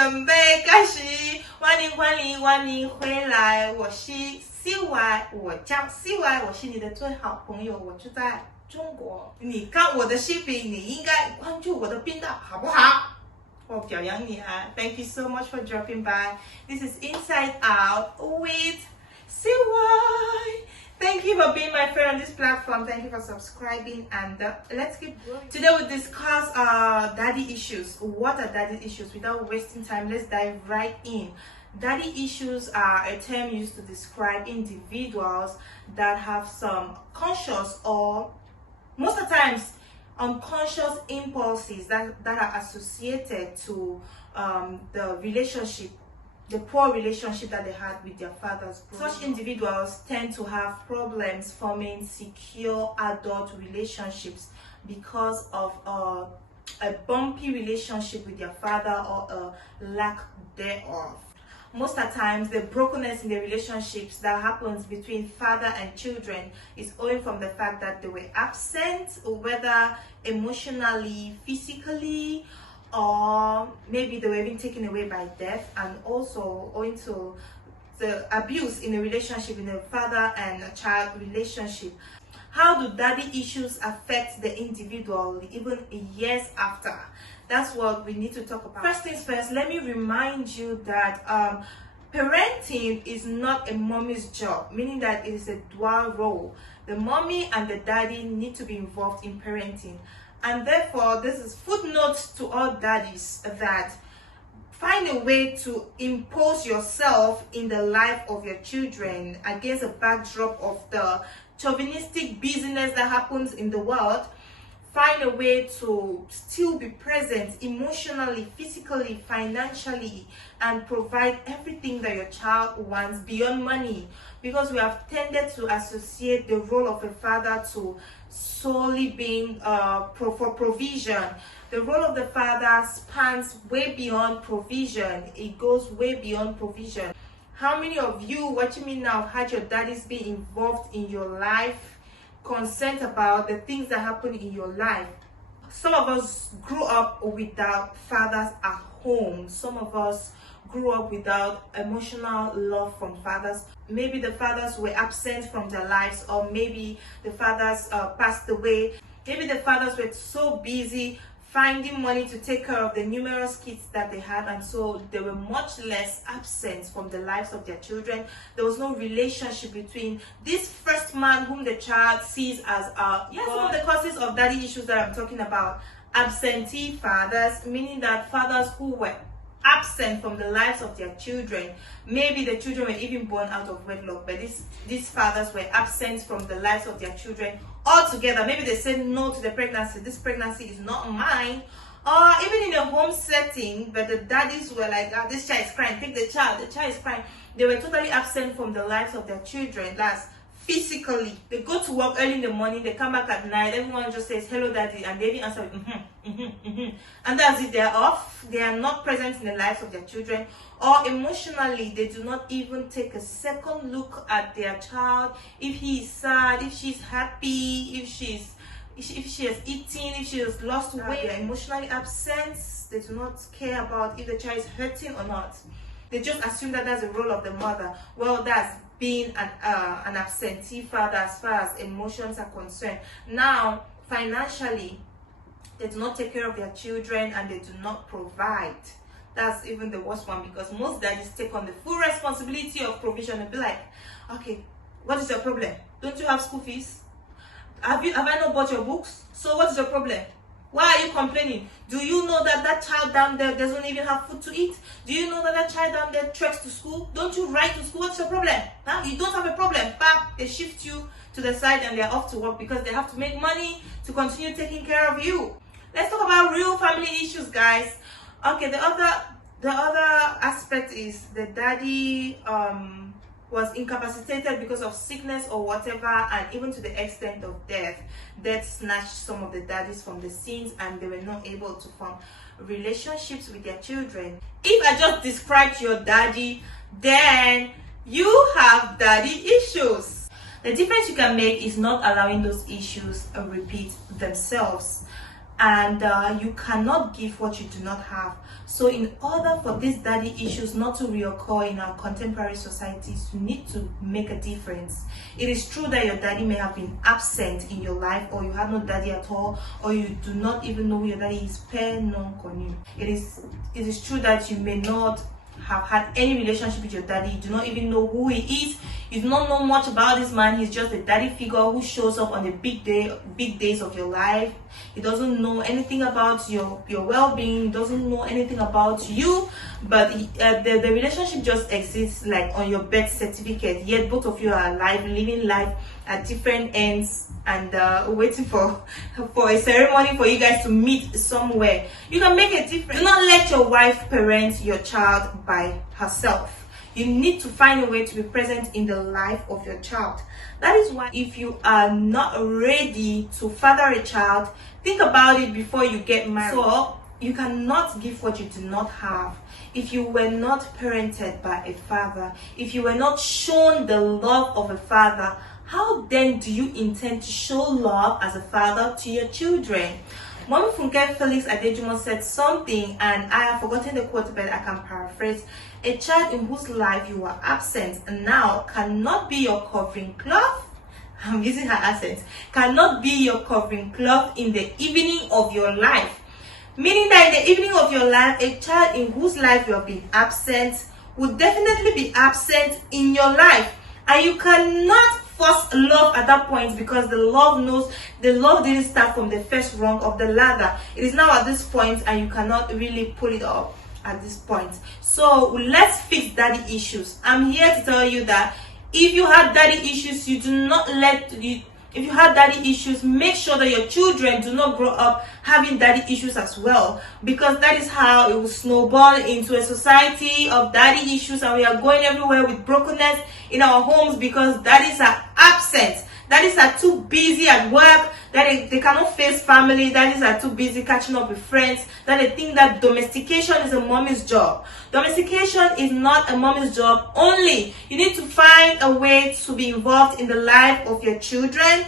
准备开始，欢迎欢迎欢迎回来，我是 CY， 我叫 CY， 我是你的最好朋友，我住在中国。你看我的视频，你应该关注我的频道，好不好？我表扬你啊 ！Thank you so much for dropping by. This is Inside Out with CY. Thank you for being my friend on this platform. Thank you for subscribing, and let's keep going. Today we'll discuss daddy issues. What are daddy issues? Without wasting time, let's dive right in. Daddy issues are a term used to describe individuals that have some conscious or most of the times unconscious impulses that are associated to the relationship, the poor relationship that they had with their fathers. Such individuals tend to have problems forming secure adult relationships because of a bumpy relationship with their father or a lack thereof. Most of the times, the brokenness in the relationships that happens between father and children is owing from the fact that they were absent, whether emotionally, physically, or maybe they were even taken away by death, and also owing to the abuse in the relationship, in the father and child relationship. How do daddy issues affect the individual even years after? That's what we need to talk about. First things first, let me remind you that parenting is not a mommy's job, meaning that it is a dual role. The mommy and the daddy need to be involved in parenting. And therefore, this is footnotes to all daddies that find a way to impose yourself in the life of your children against a backdrop of the chauvinistic business that happens in the world. Find a way to still be present emotionally, physically, financially, and provide everything that your child wants beyond money, because we have tended to associate the role of a father to solely being for provision. The role of the father spans way beyond provision. It goes way beyond provision. How many of you watching me now have had your daddies be involved in your life, concerned about the things that happen in your life? Some of us grew up without fathers at home. Some of us grew up without emotional love from fathers. Maybe the fathers were absent from their lives, or maybe the fathers passed away. Maybe the fathers were so busy finding money to take care of the numerous kids that they had, and so they were much less absent from the lives of their children. There was no relationship between this first man whom the child sees as some of the causes of daddy issues that I'm talking about. Absentee fathers, meaning that fathers who were absent from the lives of their children. Maybe the children were even born out of wedlock, but these fathers were absent from the lives of their children altogether. Maybe they said no to the pregnancy. This pregnancy is not mine. Or even in a home setting, but the daddies were like, this child is crying, take the child is crying. They were totally absent from the lives of their children. That's physically. They go to work early in the morning, they come back at night, everyone just says hello daddy, and they even answer and that's it. They're off. They are not present in the lives of their children. Or emotionally, they do not even take a second look at their child. If he is sad, if she's happy, if she has eaten, if she has lost weight, they're emotionally absent. They do not care about if the child is hurting or not. They just assume that that's the role of the mother. Well, that's being an absentee father as far as emotions are concerned. Now, financially, they do not take care of their children and they do not provide. That's even the worst one, because most daddies take on the full responsibility of provision and be like, okay, what is your problem? Don't you have school fees? Have I not bought your books? So what is your problem? Why are you complaining? Do you know that that child down there doesn't even have food to eat? Do you know that that child down there treks to school? Don't you ride to school? What's your problem? Huh? You don't have a problem. But they shift you to the side and they're off to work because they have to make money to continue taking care of you. Let's talk about real family issues, guys. Okay, the other aspect is the daddy was incapacitated because of sickness or whatever, and even to the extent of death. Death snatched some of the daddies from the scenes and they were not able to form relationships with their children. If I just described your daddy, then you have daddy issues. The difference you can make is not allowing those issues repeat themselves. and you cannot give what you do not have. So in order for these daddy issues not to reoccur in our contemporary societies, you need to make a difference. It is true that your daddy may have been absent in your life, or you have no daddy at all, or you do not even know who your daddy is per non connu. It is true that you may not have had any relationship with your daddy. You do not even know who he is. You do not know much about this man. He's just a daddy figure who shows up on the big days of your life. He doesn't know anything about your well-being. He doesn't know anything about you. But the relationship just exists like on your birth certificate. Yet both of you are alive, living life at different ends, and waiting for a ceremony for you guys to meet somewhere. You can make a difference. Do not let your wife parent your child by herself. You need to find a way to be present in the life of your child. That is why if you are not ready to father a child, think about it before you get married. So you cannot give what you do not have. If you were not parented by a father, if you were not shown the love of a father, how then do you intend to show love as a father to your children? Mommy Funke Felix Adejumo said something, and I have forgotten the quote, but I can paraphrase. A child in whose life you are absent and now cannot be your covering cloth. I'm using her accent. Cannot be your covering cloth in the evening of your life. Meaning that in the evening of your life, a child in whose life you have been absent will definitely be absent in your life. And you cannot force love at that point, because the love didn't start from the first rung of the ladder. It is now at this point, and you cannot really pull it up at this point. So let's fix daddy issues. I'm here to tell you that if you have daddy issues, if you have daddy issues, make sure that your children do not grow up having daddy issues as well, because that is how it will snowball into a society of daddy issues, and we are going everywhere with brokenness in our homes because daddies are absent. Daddies are too busy at work, that they cannot face family. Daddies are too busy catching up with friends, that they think that domestication is a mommy's job. Domestication is not a mommy's job only. You need to find a way to be involved in the life of your children.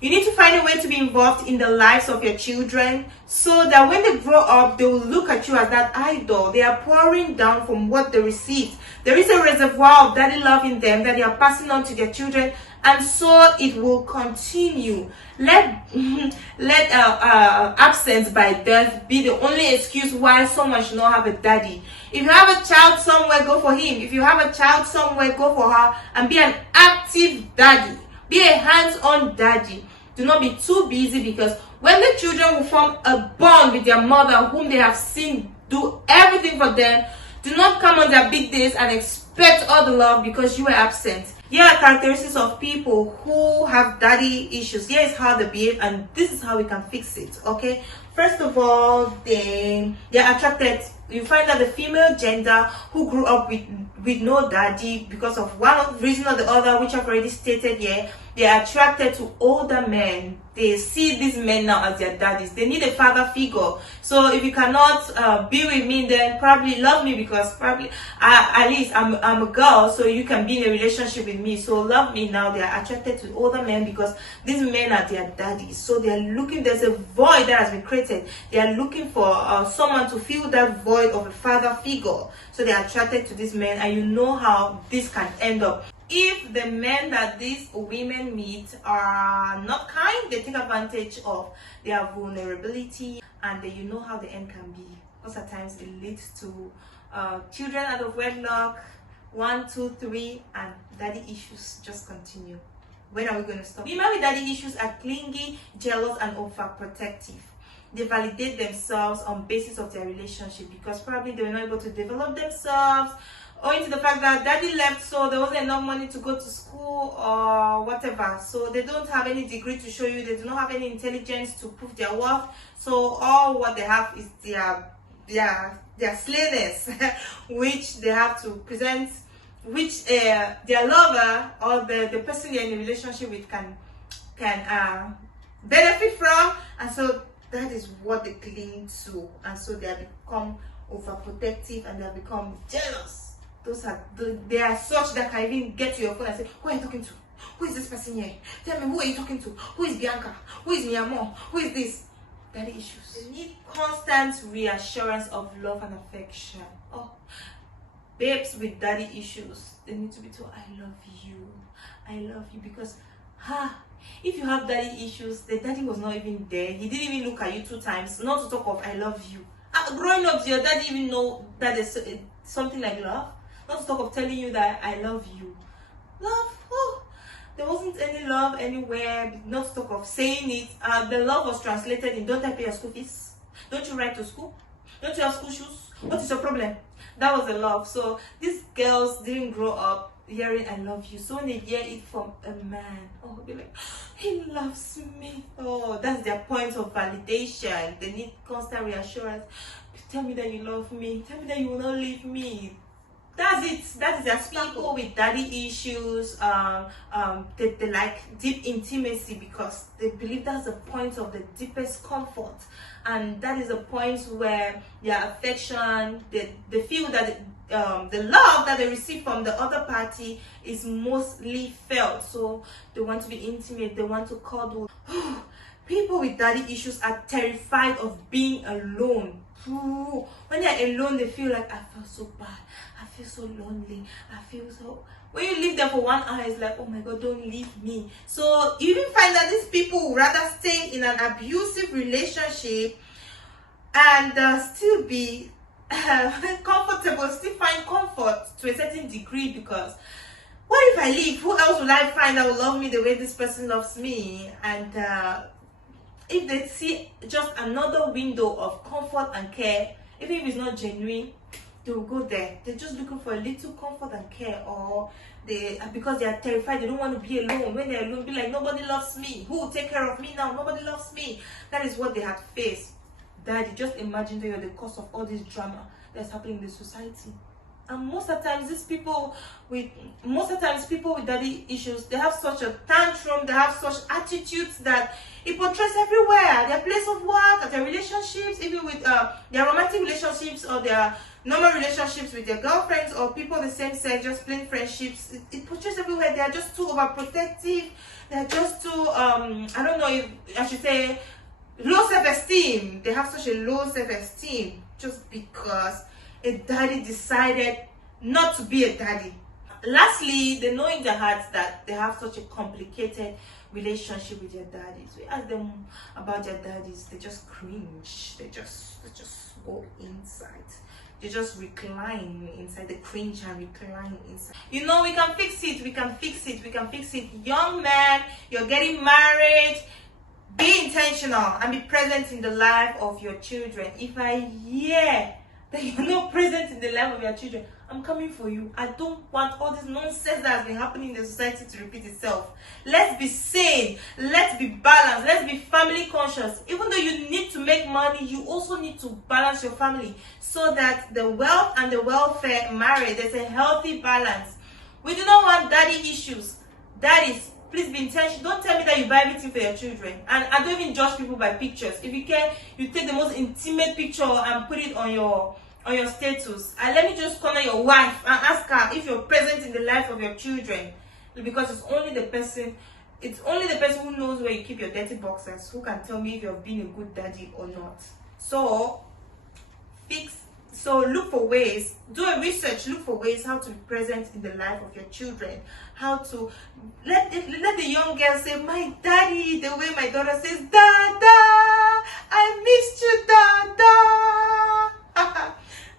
You need to find a way to be involved in the lives of your children, so that when they grow up, they will look at you as that idol. They are pouring down from what they received. There is a reservoir of daddy love in them that they are passing on to their children, and so it will continue. Let absence by death be the only excuse why someone should not have a daddy. If you have a child somewhere, go for him. If you have a child somewhere, go for her, and be an active daddy. Be a hands-on daddy. Do not be too busy, because when the children will form a bond with their mother, whom they have seen do everything for them, do not come on their big days and expect all the love because you were absent. Here are characteristics of people who have daddy issues. Here is how they behave, and this is how we can fix it. Okay, first of all, they're attracted. You find that the female gender who grew up with no daddy, because of one reason or the other, which I've already stated here, they are attracted to older men. They see these men now as their daddies. They need a father figure. So if you cannot be with me, then probably love me, because probably at least I'm a girl, so you can be in a relationship with me. So love me now. They are attracted to older men because these men are their daddies. So they are looking. There's a void that has been created. They are looking for someone to fill that void of a father figure. So they are attracted to these men, and you know how this can end up. If the men that these women meet are not kind, they take advantage of their vulnerability, and you know how the end can be. Most of the times it leads to children out of wedlock, 1, 2, 3, and daddy issues just continue. When are we going to stop? Women with daddy issues are clingy, jealous, and overprotective. They validate themselves on basis of their relationship, because probably they were not able to develop themselves, owing to the fact that daddy left, so there wasn't enough money to go to school or whatever. So they don't have any degree to show you. They do not have any intelligence to prove their worth. So all what they have is their slayness, which they have to present, which their lover or the person they're in a relationship with can benefit from. And so that is what they cling to, and so they have become overprotective, and they have become jealous. They are such that can even get to your phone and say, who are you talking to? Who is this person here? Tell me, who are you talking to? Who is Bianca? Who is Miamo? Who is this? daddy issues. They need constant reassurance of love and affection. Oh, babes with daddy issues, they need to be told, I love you, because if you have daddy issues, the daddy was not even there, he didn't even look at you 2 times, not to talk of I love you. Growing up, do your daddy even know that is something like love? Not to talk of telling you that I love you. Love, there wasn't any love anywhere, not to talk of saying it. The love was translated in, don't I pay your school fees? Don't you ride to school? Don't you have school shoes? What is your problem? That was the love. So these girls didn't grow up hearing I love you. So when they hear it from a man, oh, they'll be like, he loves me. Oh, that's their point of validation. They need constant reassurance. Tell me that you love me. Tell me that you will not leave me. That's it. That is their people with daddy issues. They like deep intimacy because they believe that's the point of the deepest comfort, and that is a point where their affection, they feel that the love that they receive from the other party is mostly felt. So they want to be intimate. They want to cuddle. People with daddy issues are terrified of being alone. When they're alone, they feel like, I feel so bad, I feel so lonely, I feel so... When you leave them for 1 hour, it's like, oh my God, don't leave me. So you even find that these people would rather stay in an abusive relationship and still be comfortable, still find comfort to a certain degree, because what if I leave? Who else will I find that will love me the way this person loves me? And if they see just another window of comfort and care, even if it's not genuine, they will go there. They're just looking for a little comfort and care, or because they are terrified, they don't want to be alone. When they're alone, be like, nobody loves me. Who will take care of me now? Nobody loves me. That is what they had faced. Daddy, just imagine that you're the cause of all this drama that's happening in the society. And most of the times, people with daddy issues, they have such a tantrum, they have such attitudes that it portrays everywhere. Their place of work, at their relationships, even with their romantic relationships or their normal relationships with their girlfriends or people of the same sex, just plain friendships. It portrays everywhere. They are just too overprotective. They are just too, I don't know if I should say, low self-esteem. They have such a low self-esteem just because a daddy decided not to be a daddy. Lastly, they know in their hearts that they have such a complicated relationship with their daddies. We ask them about their daddies, they just cringe. They just go inside. They just recline inside. They cringe and recline inside. You know, we can fix it. We can fix it. We can fix it. Young man, you're getting married. Be intentional and be present in the life of your children. If I hear that you're not present in the life of your children, I'm coming for you. I don't want all this nonsense that has been happening in the society to repeat itself. Let's be sane. Let's be balanced. Let's be family conscious. Even though you need to make money, you also need to balance your family so that the wealth and the welfare marry. There's a healthy balance. We do not want daddy issues. Daddies, please be intentional. Don't tell me that you buy everything for your children. And I don't even judge people by pictures. If you can, you take the most intimate picture and put it on your status. And let me just corner your wife and ask her if you're present in the life of your children. Because it's only the person who knows where you keep your dirty boxes who can tell me if you've been a good daddy or not. So look for ways, do a research, look for ways how to be present in the life of your children. How to let the young girl say, my daddy, the way my daughter says, Dada, I missed you, Dada.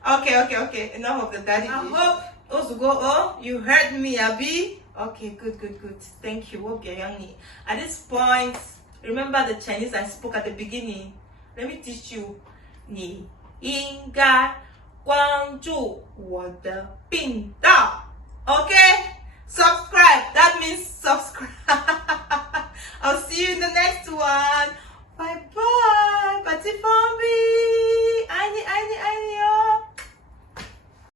Okay. Enough of the daddy. I hope also go, you heard me, Abi. Okay, good. Thank you. Okay, Youngie. At this point, remember the Chinese I spoke at the beginning. Let me teach you. 你应该关注我的频道 Okay? Subscribe. That means subscribe. I'll see you in the next one. Bye bye. Patifambi.